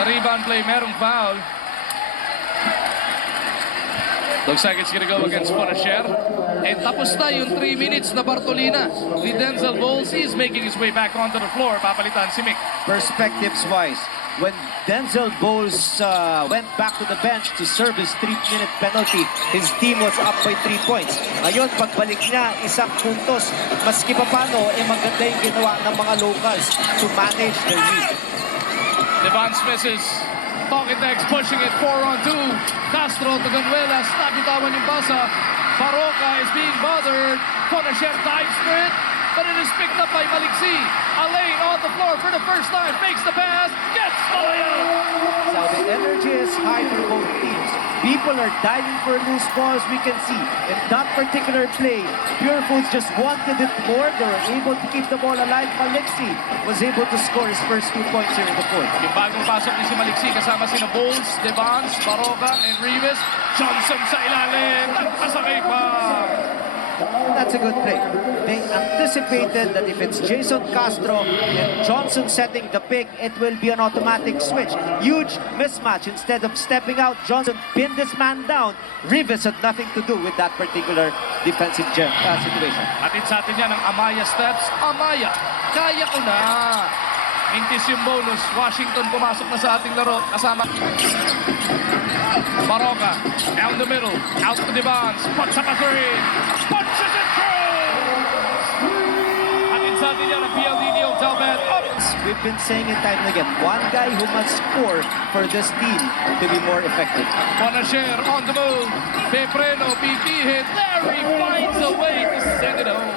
Sa rebound play, merong foul. Looks like it's gonna go against Ponasher. And tapos na yung 3 minutes na Bartolina. The Denzel Bowles is making his way back onto the floor. Papalitan si Mick. Perspectives-wise, when Denzel Bowles went back to the bench to serve his 3-minute penalty, his team was up by 3 points. Ngayon, pagbalik niya, isang puntos. Maski pa paano, maganda yung ginawa ng mga locals to manage their lead. Devance misses. Talkitex pushing it 4-on-2. Castro to Ganuelas. Nabitawan yung basa. Baroka is being bothered. Ponasher dives for it, but it is picked up by Maliksi. Alain on the floor for the first time. Fakes the pass. Gets the layup. So the energy is high for both teams. People are diving for loose balls, we can see. In that particular play, Purefoods just wanted it more. They were able to keep the ball alive. Maliksi was able to score his first 2 points here in the fourth. Yung bagong pasok ni si Maliksi kasama sina Bowles, Devance, Baroka, and Rivas. Johnson sa ilalim. Nagpasakay pa. That's a good play. They anticipated that if it's Jason Castro and Johnson setting the pick, it will be an automatic switch. Huge mismatch. Instead of stepping out, Johnson pinned this man down. Rivas had nothing to do with that particular defensive situation. Atin sa atin yan ang Amaya steps. Amaya, kaya ko na. Mintis yung bonus. Washington pumasok na sa ating laro. Kasama Baroka, down the middle, out to Devance, puts up a three, punches it through! Atin sa atin yan ang PLDD Talbot up! We've been saying it time and again, one guy who must score for this team to be more effective. Ponasher on the move, Pepreno, BP hit, Larry finds a way to send it home.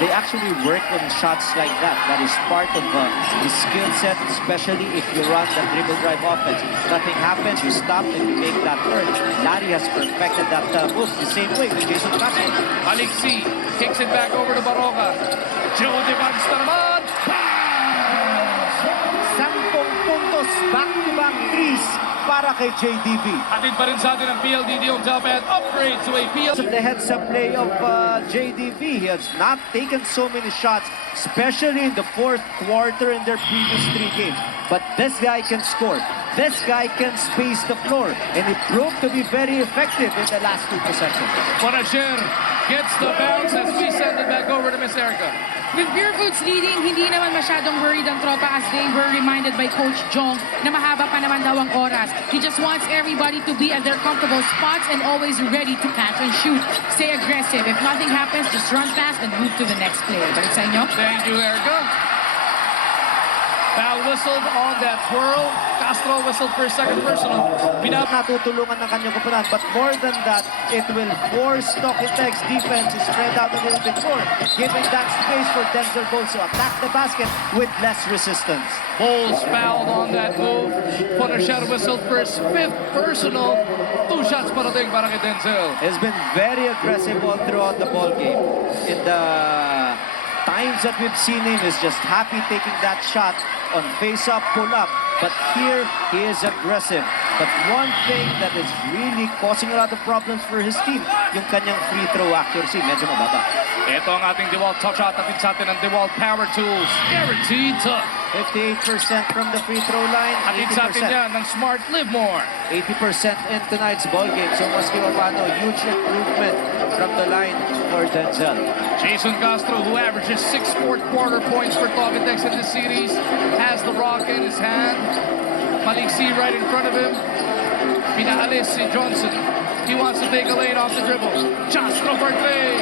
They actually work on shots like that. That is part of the skill set, especially if you run the dribble drive offense. Nothing happens, you stop and you make that work. Larry has perfected that move the same way with Jason Castro. Maliksi kicks it back over to Baroka. Joe Devance na naman. 10 puntos, back-to-back threes para kay JDB. Atin pa rin sa atin ang PLDD Talbot upgrade to a PLDD. The heads-up play of JDB. He has not taken so many shots, especially in the fourth quarter in their previous 3 games. But this guy can score. This guy can space the floor. And he proved to be very effective in the last 2 possessions. Ponasher gets the bounce as we send it back over to Miss Erica. With Purefoods leading, hindi naman masyadong worried ang tropa as they were reminded by Coach Jong na mahaba pa naman daw ang oras. He just wants everybody to be at their comfortable spots and always ready to catch and shoot. Stay aggressive. If nothing happens, just run fast and move to the next play. Balik sa inyo. Thank you, Erica. Foul whistled on that twirl. Castro whistled for a second personal. Natutulungan ng kanyang koponan, but more than that, it will force Talkitex defense to spread out a little bit more, giving that space for Denzel Bowles to attack the basket with less resistance. Bowles fouled on that move. Ponasher whistled for his 5th personal. 2 shots parating para kay Denzel. He's been very aggressive all throughout the ball game. In the times that we've seen him, is just happy taking that shot on face-up, pull-up. But here, he is aggressive. But one thing that is really causing a lot of problems for his team, yung kanyang free throw accuracy, medyo mababa. Ito ang ating DeWalt Top Shot. Atin sa atin ang DeWalt Power Tools. Guaranteed tough. 58% from the free throw line, Atin sa atin 80%. yan ng Smart Live More. 80% in tonight's ball game. So maski paano, huge improvement from the line for Denzel. Jason Castro, who averages 6 fourth quarter points for Talbot in this series, has the rock in his hand. Maliksi right in front of him. Pinaalis si Johnson. He wants to take a lane off the dribble. Castro for three.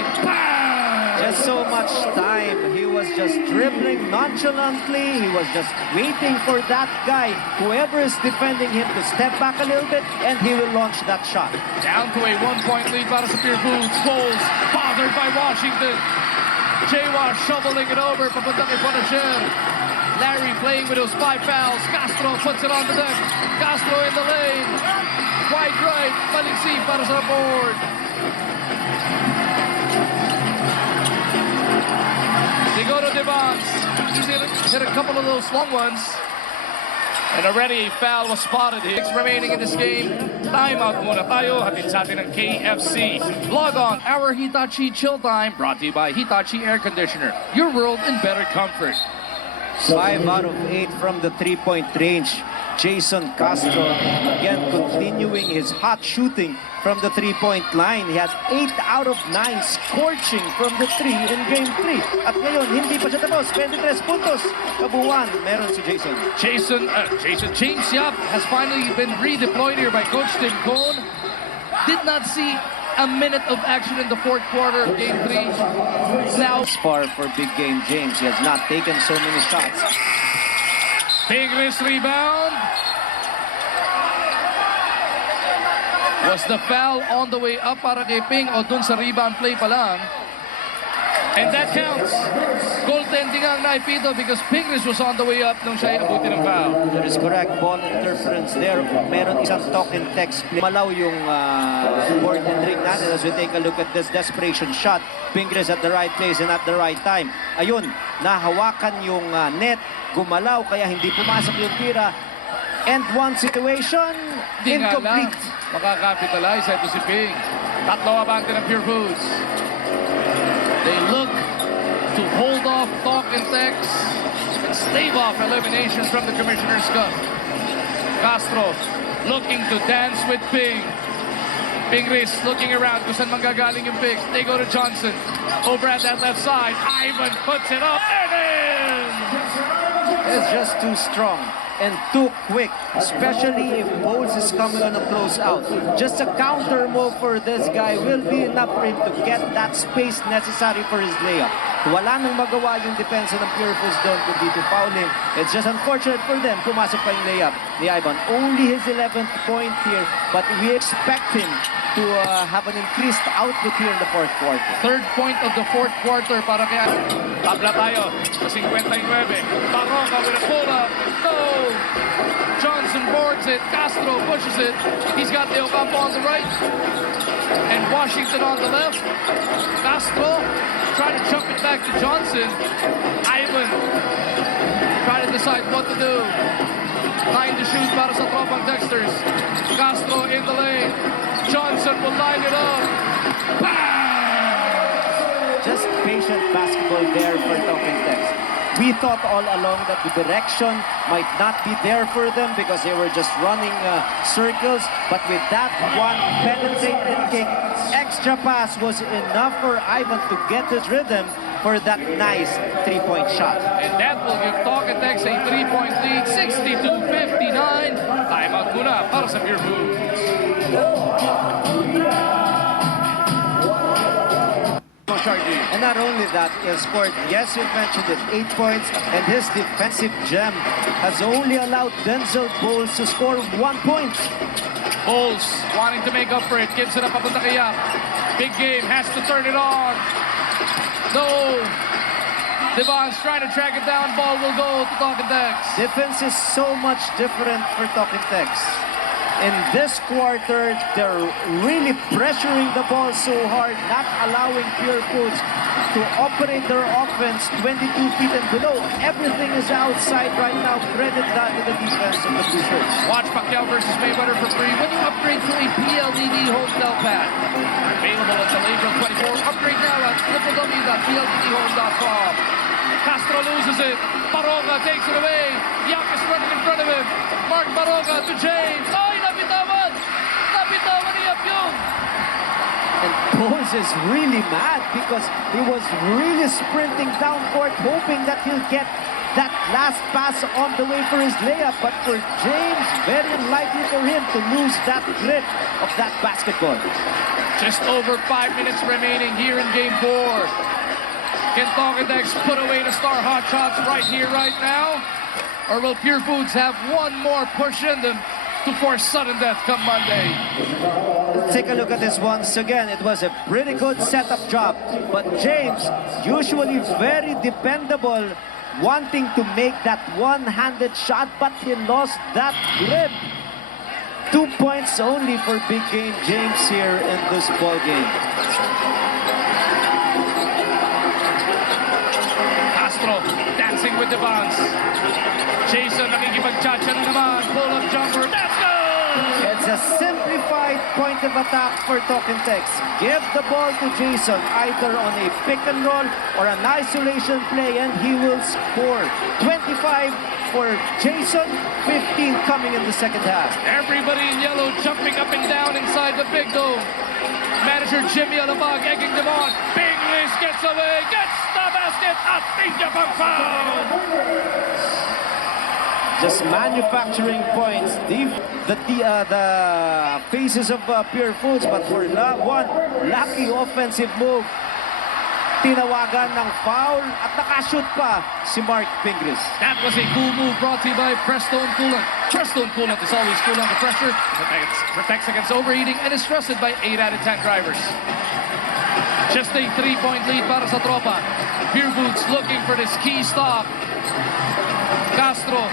Just so much time. He was just dribbling nonchalantly. He was just waiting for that guy, whoever is defending him, to step back a little bit, and he will launch that shot. Down to a 1-point lead para sa Purefoods. Bowles bothered by Washington. J-Wash shoveling it over. Papunta kay Ponasher. Larry playing with those 5 fouls. Castro puts it on the deck. Castro in the lane. Wide right. Maliksi para sa board. They go to Devance. He's hit a couple of those long ones. And already a foul was spotted here. 6 remaining in this game. Timeout muna tayo. Hatid sa atin ng KFC. Log on our Hitachi Chill Time. Brought to you by Hitachi Air Conditioner. Your world in better comfort. 5 out of 8 from the 3-point range. Jason Castro, again continuing his hot shooting from the three-point line. He had 8 out of 9 scorching from the 3 in Game 3. At ngayon, hindi pa siya tapos. 23 puntos. Kabuuan, meron si Jason. James Yap has finally been redeployed here by Coach Tim Cone. Did not see a minute of action in the fourth quarter of Game 3. Now, Far for big game James. He has not taken so many shots. big wrist rebound. Was the foul on the way up para kay Ping o dun sa rebound play pa lang? And that counts. Goaltending ang naipito because Pingris was on the way up nung siya inabuti ng foul. That is correct. Ball interference there. Meron isang talk and text play. Malaw yung board and ring natin as we take a look at this desperation shot. Pingris at the right place and at the right time. Ayun, nahawakan yung net. Gumalaw kaya hindi pumasok yung tira. And one situation, Di nga lang, incomplete. makakapitalize ito si Ping. Tatlo abante ng Purefoods. They look to hold off talk and text and stave off eliminations from the Commissioner's Cup. Castro looking to dance with Ping. Pingris looking around kung saan manggagaling yung pick. They go to Johnson. Over at that left side. Ivan puts it up. There it is! It's just too strong and too quick, especially if Bowles is coming on a closeout. Just a counter move for this guy will be enough for him to get that space necessary for his layup. Wala nang magawa yung defense ng Purefoods doon kundi to foul him. It's just unfortunate for them. Pumasok pa yung layup ni Ivan. Only his 11th point here, but we expect him to have an increased output here in the fourth quarter. Third point of the fourth quarter para kaya tabla tayo sa 59. Baroka with a pull-up. No! Johnson boards it. Castro pushes it. He's got the Ocampo on the right. And Washington on the left. Castro trying to jump it back to Johnson. Ivan trying to decide what to do. Trying to shoot para sa tropang Dexters. Castro in the lane. Johnson will line it up. Bang! Just patient basketball there for Talking Tex. We thought all along that the direction might not be there for them because they were just running circles. But with that one penetrating kick, extra pass was enough for Ivan to get his rhythm for that nice three-point shot. And that will give Talking Tex a 3-point lead, 62-59. Timeout muna para sa Purefoods. And not only that, he has scored, yes, you mentioned it, 8 points, and his defensive gem has only allowed Denzel Bowles to score 1 point. Bowles wanting to make up for it, gives it up papunta kay Yap. Big game, has to turn it on. No. Devon's trying to track it down, ball will go to Talking Tex. Defense is so much different for Talking Tex. In this quarter, they're really pressuring the ball so hard, not allowing Purefoods to operate their offense 22 feet and below. Everything is outside right now. Credit that to the defense of the Purefoods. Watch Pacquiao versus Mayweather for free when you upgrade to a PLDD Hotel Pad. Available until April 24. Upgrade now at www.pldhomes.com. Castro loses it. Baroka takes it away. Yap is running in front of him. Mark Baroka to James. Ay, napitawan! Napitawan ni Yap yun. And Bowles is really mad because he was really sprinting down court hoping that he'll get that last pass on the way for his layup. But for James, very unlikely for him to lose that grip of that basketball. Just over 5 minutes remaining here in Game 4. Can Talking Tex put away the star hot shots right here, right now? Or will Purefoods have one more push in them to force sudden death come Monday? Take a look at this once again. It was a pretty good setup job. But James, usually very dependable, wanting to make that one-handed shot, but he lost that grip. 2 points only for big game James here in this ball game. Castro dancing with the bounce. Jason nakikipag-chacha na naman. Pull-up jumper. That's good! It's a simplified point of attack for Talking Tex. Give the ball to Jason either on a pick and roll or an isolation play and he will score. 25 for Jason, 15 coming in the second half. Everybody in yellow jumping up and down inside the big dome. Manager Jimmy Alabag egging them on. Pinglis gets away, gets the basket, at Pinya pang foul. Just manufacturing points. The faces of Purefoods, but for one lucky offensive move, tinawagan ng foul at nakashoot pa si Mark Pinglis. That was a cool move brought to you by Prestone Coolant. Prestone Coolant is always cool under pressure, protects against overheating, and is trusted by 8 out of 10 drivers. Just a 3-point lead para sa tropa. Purefoods looking for this key stop. Castro,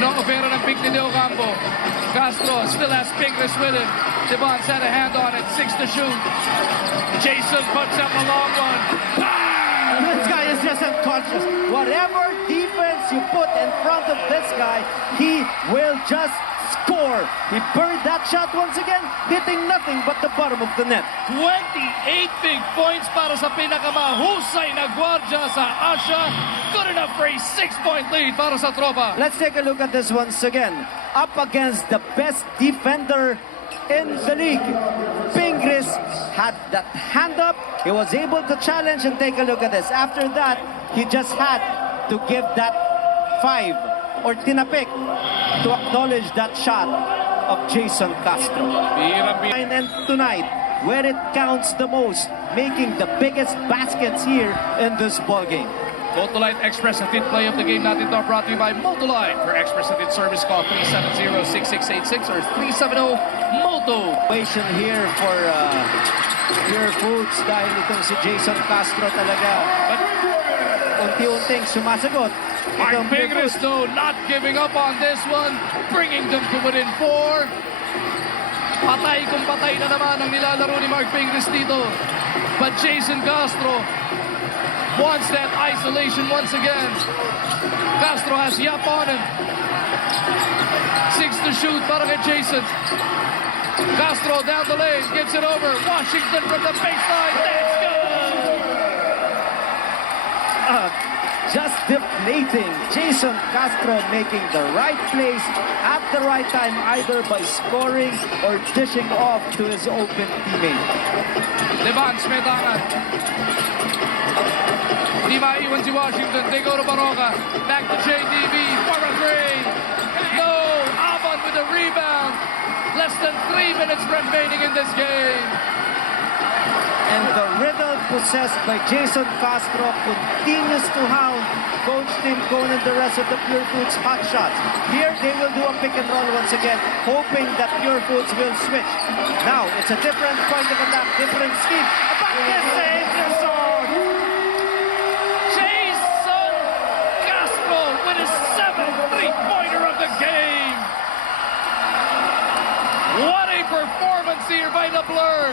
opera ng big ni Leo Campo. Castro still has Pinglis with him. Devon's had a hand on it, 6 to shoot. Jason puts up a long one. This guy is just unconscious. Whatever defense you put in front of this guy, he will just score. He buried that shot once again, hitting nothing but the bottom of the net. 28 big points para sa pinakamahusay na gwardya sa Asia. Good enough for a 6-point lead para sa tropa. Let's take a look at this once again. Up against the best defender in the league. Pinglis had that hand up. He was able to challenge, and take a look at this. After that, he just had to give that 5 or tinapik to acknowledge that shot of Jason Castro. And tonight, where it counts the most, making the biggest baskets here in this ball game. Motolite Express Hatid play of the game natin to brought to you by Motolite. For Express Hatid service, call 370-6686 or 370-MOTO. Situation here for Purefoods dahil itong si Jason Castro talaga. But unti-unting sumasagot. Mark Pinglis, though, not giving up on this one, bringing them to within 4. Patay kung patay na naman ang nilalaro ni Mark Pinglis dito. But Jason Castro wants that isolation once again. Castro has Yap on him. 6 to shoot para kay Jason. Castro down the lane, gives it over. Washington from the baseline. That's good. Just deflating. Jason Castro making the right plays at the right time, either by scoring or dishing off to his open teammate. Levan Smetana. Di maiwan si Washington. They go to Baroka. Back to JDB. For a three. No. Aban with a rebound. Less than 3 minutes remaining in this game. And the rhythm possessed by Jason Castro continues to hound Coach Tim Cohn and the rest of the Purefoods hot shots. Here they will do a pick and roll once again, hoping that Purefoods will switch. Now it's a different point of attack, different scheme. Jason Castro with his 7th three-pointer of the game. What a performance here by the Blur.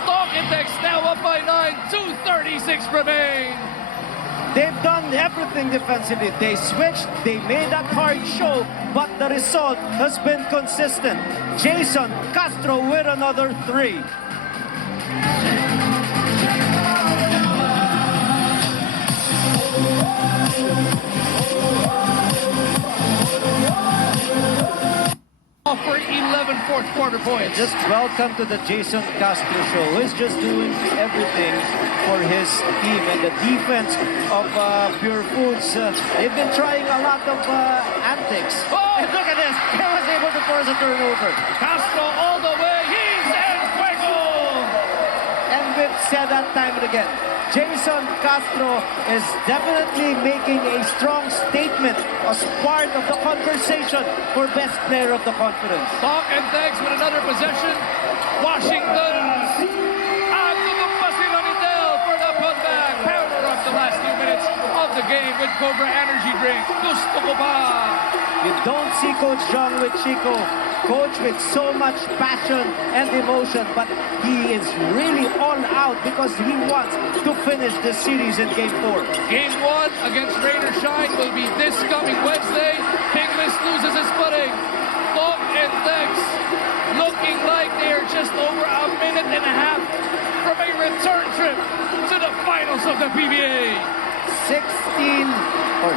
Talk Index now up by 9, 2:36 remain. They've done everything defensively. They switched, they made that hard show, but the result has been consistent. Jason Castro with another 3. For 11 fourth quarter points. Just welcome to the Jason Castro show. He's just doing everything for his team, and the defense of Purefoods. They've been trying a lot of antics. Oh! And look at this. He was able to force a turnover. Castro all the way. He's en fuego. And we've said that time and again. Jason Castro is definitely making a strong statement as part of the conversation for best player of the conference. Talk and thanks with another possession. Washington. For the putback. Power up the last few minutes of the game with Cobra Energy Drink. Gusto ko ba? You don't see Coach John with Chico. Coach with so much passion and emotion, but he is really all out because he wants to finish this series in Game 4. Game 1 against Raider Shine will be this coming Wednesday. Pinglis loses his footing. Talk and Tex looking like they're just over a minute and a half from a return trip to the finals of the PBA. 16 or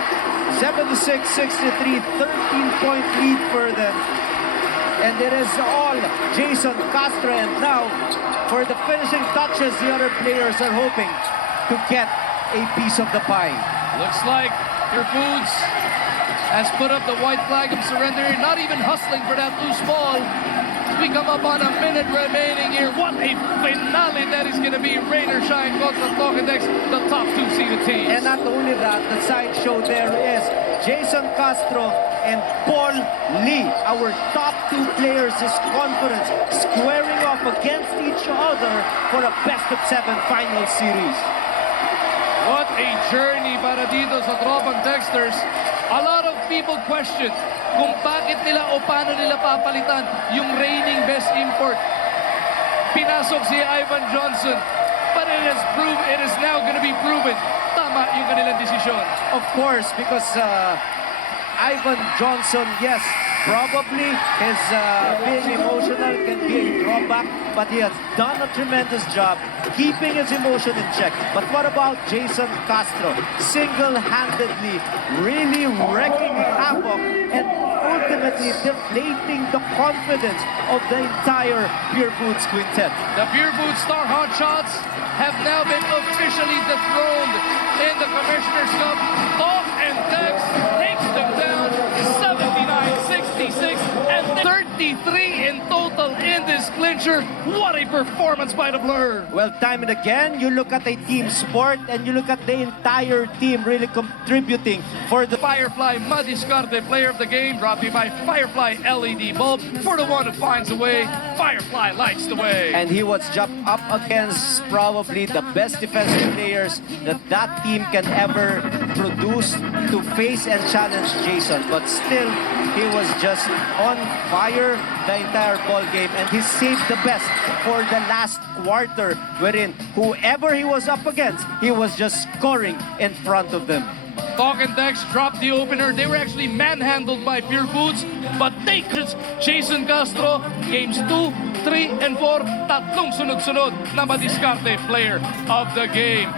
76-63, 13-point lead for them. And it is all Jason Castro. And now, for the finishing touches, the other players are hoping to get a piece of the pie. Looks like Purefoods has put up the white flag of surrender, not even hustling for that loose ball. We come up on a minute remaining here. What a finale that is going to be. Rain or shine contra Tokendex, the top two seeded teams. And not only that, the sideshow there is Jason Castro and Paul Lee, our top two players this conference, squaring off against each other for a best-of-7 final series. What a journey para dito sa tropang Dexters. A lot of people question kung bakit nila o paano nila papalitan yung reigning best import. Pinasok si Ivan Johnson, but it is now going to be proven tama yung kanilang desisyon. Of course, because Ivan Johnson, yes, probably his being emotional can be a drawback, but he has done a tremendous job keeping his emotion in check. But what about Jason Castro? Single-handedly really wrecking havoc and ultimately deflating the confidence of the entire Purefoods quintet. The Purefoods star hotshots have now been officially dethroned in the Commissioner's Cup. Talk and Dex takes them down 79-66 and 33 in total in this clincher. What a performance by the Blur. Well, time and again, you look at a team sport and you look at the entire team really contributing for the Firefly Madiscarte, player of the game, brought to you by Firefly LED bulb. For the one who finds a way, Firefly lights the way. And he was jumped up against probably the best defensive players that team can ever produce to face and challenge Jason. But still, he was just on fire the entire ball game, and he saved the best for the last quarter, wherein whoever he was up against, he was just scoring in front of them. Talk and Dex dropped the opener. They were actually manhandled by Purefoods, but they could. Jason Castro, games 2, 3, and 4, tatlong sunod-sunod na Madiscarte player of the game.